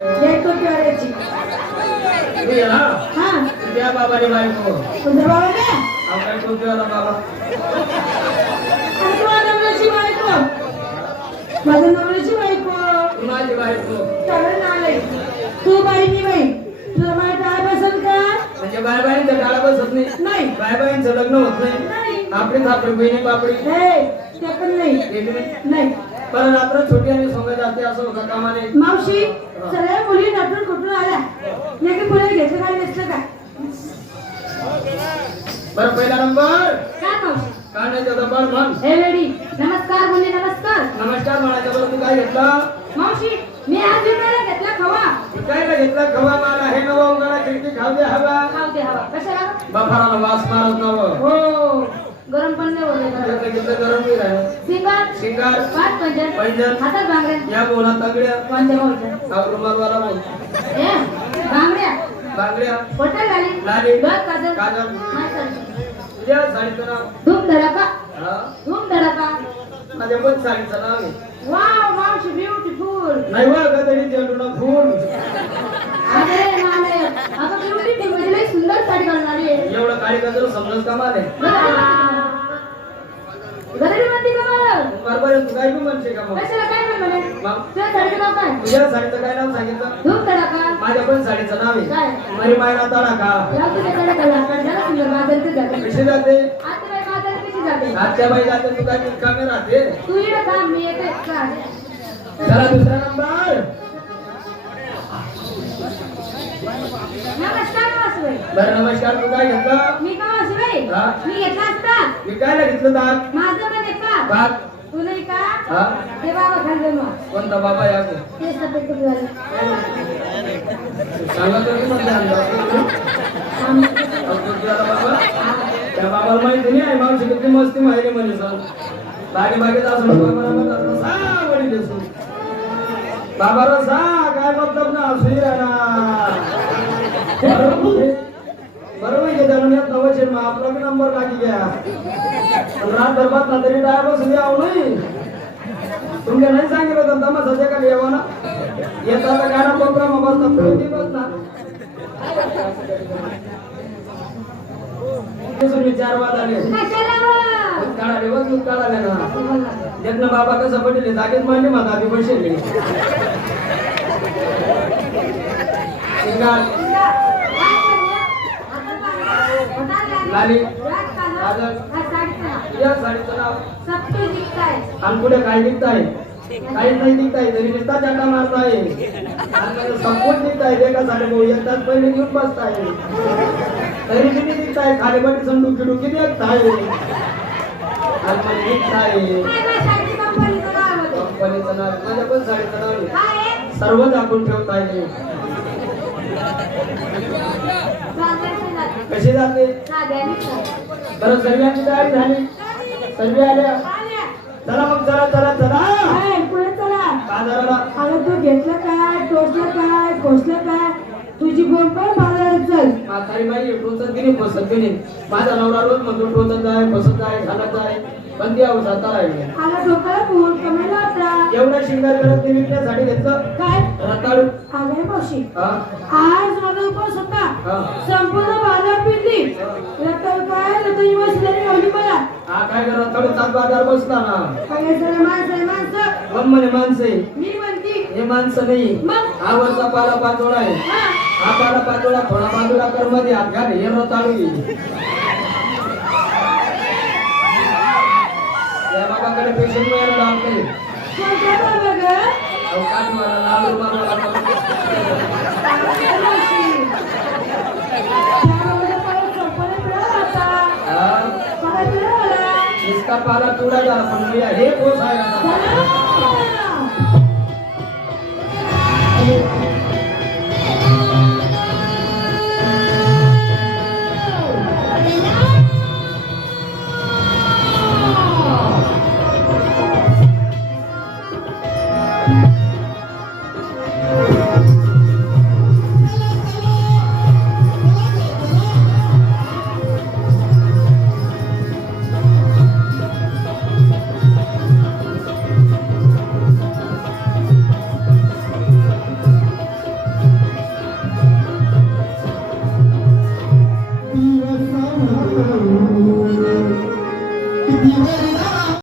एक तो करायची ये ना हां त्या बाबाने बायको तुझ्या बाबाने आपण कोणत्याला बाबा तुझ्या नवऱ्याची बायको माझ्या नवऱ्याची बायको माझी बायको चालेल नाले तू बाई मी बाई तुला माहिती आहे बसन का म्हणजे बायबाईंचं डाळा बसत नाही नाही बायबाईंचं लग्न होत नाही नाही आपली थापडी बहिणी बापडी हे ते पण नाही गेली नाही नाही पण रात्र छोटी आणि सोंग जाते असं होतं कामाने मावशी सगळ्या मुली नटून कुठून आल्या नेमके पुढे घेतलं काय नसलं का बरं पहिला नंबर काय मावशी का नाही त्याचा बळ म्हण हे लेडी नमस्कार बोलले नमस्कार नमस्कार म्हणायच्या बरोबर तू काय घेतला मावशी मी आज विकायला घेतला खवा विकायला घेतला खवा माला हे नवा उगाला खिडकी खाऊ दे हवा खाऊ दे हवा कशाला बफाराला वास मारत नवं हो गरम पण नाही होते घेतलं घेतलं गरम नाही राहिलं सिंगार शिंगार पाच पंजन पैंजण हातात बांगड्या या बोला तगड्या कोणत्या भाऊच्या हा रुमालवाला बोल ए बांगड्या बांगड्या होटल घाली लाली डोळ्यात काजल काजल माणसाची तुझ्या साडीचं नाव धूम धडाका हा धूम धडाका माझ्या पण साडीचं नाव आहे वाव मावशी ब्युटिफुल नाही वा का तरी जेवढं फूल अरे नाले आता ब्युटिफुल म्हणजे लई सुंदर साडी घालून आली आहे एवढं कार्यक्रम समजत का माले गदडी म्हणते का मला बरोबर तू काय तू म्हणते का मग कशाला काय पण म्हणे मग तुझ्या साडीचं नाव काय तुझ्या साडीचं काय नाव सांगितलं धूम धडाका माझ्या पण साडीचं नाव काय? आहे मरी मायना तडा का लाव तुझ्या धडाकाला पण जरा सुंदर माझं जाते कशी जाते आता बाई माझं कशी जाते आजच्या बाई जाते तू काय कामे राहते तू इकडे थांब मी येते का चला दुसरा नंबर नमस्कार मावशी बरं नमस्कार तू काय घेतलं मी का मावशी हा? मी घेतला असता विकायला घेतलं दात माझं पण आहे का भात तू नाही का हा ते बाबा खाल्ले मग कोणता बाबा या को ते सफेद कुठे झालं सांगा तर म्हणते बाबा त्या बाबाला माहिती नाही आहे मावशी किती मस्ती माहिती म्हणे सर बागे बागेत असं बाबा सा काय मतलब ना सुई राहणार बरोबर आहे त्याला नवशे मग आपला बी नंबर लागी घ्या रात दरबार ना तरी डाय बसून यावं नाही तुमच्या नाही सांगितलं तर तमा सध्या का येवा ना येता तर गाणं प्रोग्राम बसता फिरती बस ना चार वाज आले काढाले बस दूध काढाले ना जगन बाबा कसं पडले जागेत मांडले माझा आधी बसले लाली काजल या साडीचं नाव आणि पुढे काय निघताय काहीच नाही निघताय तरी नुसता चाटा मारताय संपून निघताय एका साडे येतात पहिले घेऊन बसताय तरी किती निघताय खाली बटी संडू खिडू किती निघताय निघताय कंपनीचं नाव माझ्या पण साडीचं नाव सर्व दाखवून ठेवताय कशी जाते बरं सर्वांची तयारी झाली सर्व आल्या चला मग चला चला चला पुढे चला बाजाराला अगं तू घेतलं काय टोचलं काय खोसलं काय तुझी बोल पण बाजारात चल म्हातारी बाई टोचत गेली फसत गेली माझा नवरा रोज म्हणतो टोचत जाय फसत जाय घालत जाय पण ती अवस्था राहिली आला डोक्याला फोन कमायला होता एवढ्या शिंगार करत ते विकण्यासाठी घेतलं काय रताळू आगे मावशी हा आज माझा उपवास होता हा संपूर्ण बाजार फिरली रताळ काय तुझी बसलेली नव्हती मला हा काय कर रताळू सात बाजार बसला ना काय सगळं माणसं मग म्हणे माणसं आहे मी म्हणती हे माणसं नाही मग हा वरचा पाला पाचोळा आहे हा पाला पाचोळा थोडा बाजूला कर मध्ये हात घाल हे रताळू घे या बाबाकडे पेशंट मिळायला लावते कोणत्या बाबा ग अवकाश मला लाल रुमाला मावशी त्यामध्ये परत संपले मिळाला आता काय मिळाला इसका पाला तुड़ा जा पण मी हे कोस आहे हरी हरी